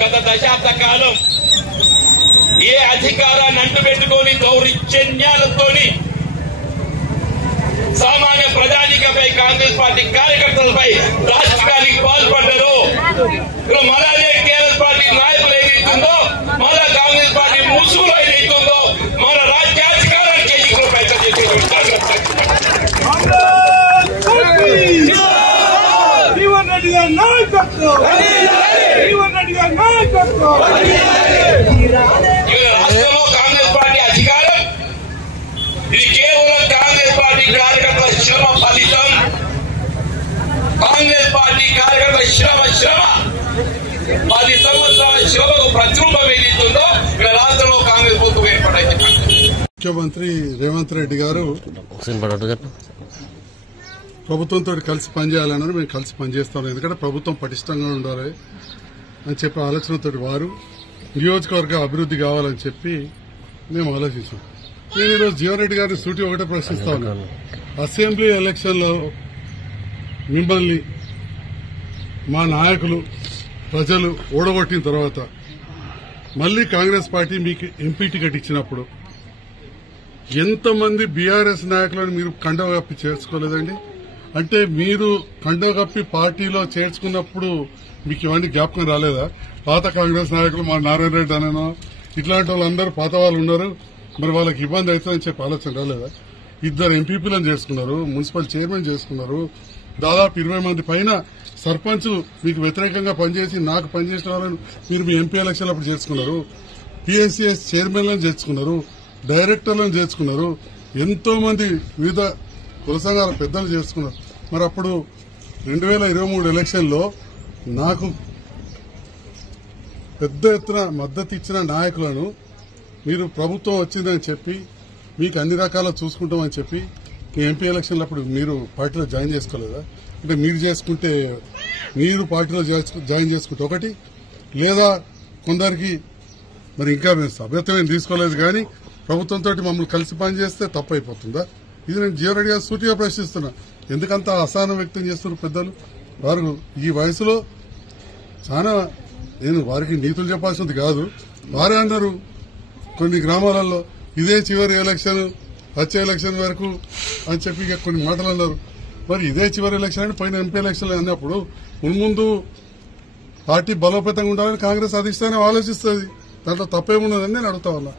గత దశాబ్ద కాలం ఏ అధికారాన్ని అంటుపెట్టుకొని దౌర్జన్యాలతోని సామాన్య ప్రజానికపై కాంగ్రెస్ పార్టీ కార్యకర్తలపై రాజకీయానికి పాల్పడ్డారు. మళ్ళీ టీఆర్ఎస్ పార్టీ నాయకులు ఏదైతుందో మళ్ళా కాంగ్రెస్ పార్టీ ముసుగులో ఏదైతుందో మన రాజ్యాధికారానికి ఎన్నికలు ప్రయత్నం రాష్ట్రంలో కాంగ్రెస్ పార్టీ అధికారం ఇది కేవలం కాంగ్రెస్ పార్టీ కార్యకర్తల శ్రమ ఫలితం. కాంగ్రెస్ పార్టీ కార్యకర్తల శ్రమ 10 సంవత్సరాల శ్రమకు ప్రతిరూపం ఏదైతుందో ఇక్కడ రాష్ట్రంలో కాంగ్రెస్ ప్రభుత్వం ఏర్పడింది. ముఖ్యమంత్రి రేవంత్ రెడ్డి గారు ప్రభుత్వంతో కలిసి పనిచేయాలన్నారు. మేము కలిసి పనిచేస్తాం, ఎందుకంటే ప్రభుత్వం పటిష్టంగా ఉండాలి అని చెప్పి ఆలోచనతో వారు నియోజకవర్గ అభివృద్ధి కావాలని చెప్పి మేము ఆలోచించాం. నేను ఈరోజు జీవన్ రెడ్డి గారిని సూటి ఒకటే ప్రశ్నిస్తా ఉన్నాను. అసెంబ్లీ ఎలక్షన్లో మిమ్మల్ని మా నాయకులు ప్రజలు ఓడగొట్టిన తర్వాత మళ్లీ కాంగ్రెస్ పార్టీ మీకు ఎంపీ టికెట్ ఇచ్చినప్పుడు ఎంతమంది బీఆర్ఎస్ నాయకులను మీరు కండవ కప్పి చేర్చుకోలేదండి? అంటే మీరు కండవ కప్పి పార్టీలో చేర్చుకున్నప్పుడు మీకు ఇవన్నీ జ్ఞాపకం రాలేదా? పాత కాంగ్రెస్ నాయకులు మా నారాయణ రెడ్డి అనో ఇట్లాంటి వాళ్ళందరూ పాత వాళ్ళు ఉన్నారు, మరి వాళ్ళకి ఇబ్బంది అవుతుందని చెప్పి ఆలోచన రాలేదా? 2 ఎంపీపీలను చేసుకున్నారు, మున్సిపల్ చైర్మన్ చేసుకున్నారు, దాదాపు 20 మంది పైన సర్పంచ్ మీకు వ్యతిరేకంగా పనిచేసి నాకు పనిచేసిన వాళ్ళని మీరు మీ ఎంపీ ఎలక్షన్ అప్పుడు చేసుకున్నారు, పిఎస్సిఎస్ చైర్మన్లను చేర్చుకున్నారు, డైరెక్టర్లను చేర్చుకున్నారు, ఎంతో మంది వివిధ కుల సంఘాల పెద్దలు చేసుకున్నారు. మరి అప్పుడు 2023 ఎలక్షన్లో నాకు పెద్ద ఎత్తున మద్దతు ఇచ్చిన నాయకులను మీరు ప్రభుత్వం వచ్చిందని చెప్పి మీకు అన్ని రకాల చూసుకుంటామని చెప్పి మీ ఎంపీ ఎలక్షన్లు అప్పుడు మీరు పార్టీలో జాయిన్ చేసుకోలేదా? అంటే మీరు చేసుకుంటే మీరు పార్టీలో జాయిన్ చేసుకుంటే ఒకటి, లేదా కొందరికి మరి ఇంకా మేము సభ్యత్వం తీసుకోలేదు కానీ ప్రభుత్వంతో మమ్మల్ని కలిసి పనిచేస్తే తప్పు అయిపోతుందా? ఇది నేను జీవన్ రెడ్డి గారు సూటిగా ప్రశ్నిస్తున్నా. ఎందుకంత అసహనం వ్యక్తం చేస్తున్నారు పెద్దలు? వారు ఈ వయసులో చాలా, నేను వారికి నీతులు చెప్పాల్సింది కాదు, వారే అన్నారు కొన్ని గ్రామాలలో ఇదే చివరి ఎలక్షన్, వచ్చే ఎలక్షన్ వరకు అని చెప్పి ఇక కొన్ని మాటలు అన్నారు. మరి ఇదే చివరి ఎలక్షన్ అని పైన ఎంపీ ఎలక్షన్ అన్నప్పుడు మున్ముందు పార్టీ బలోపేతంగా ఉండాలని కాంగ్రెస్ అధిష్టానం ఆలోచిస్తుంది. దాంట్లో తప్పేమున్నదని నేను అడుగుతా ఉన్నా.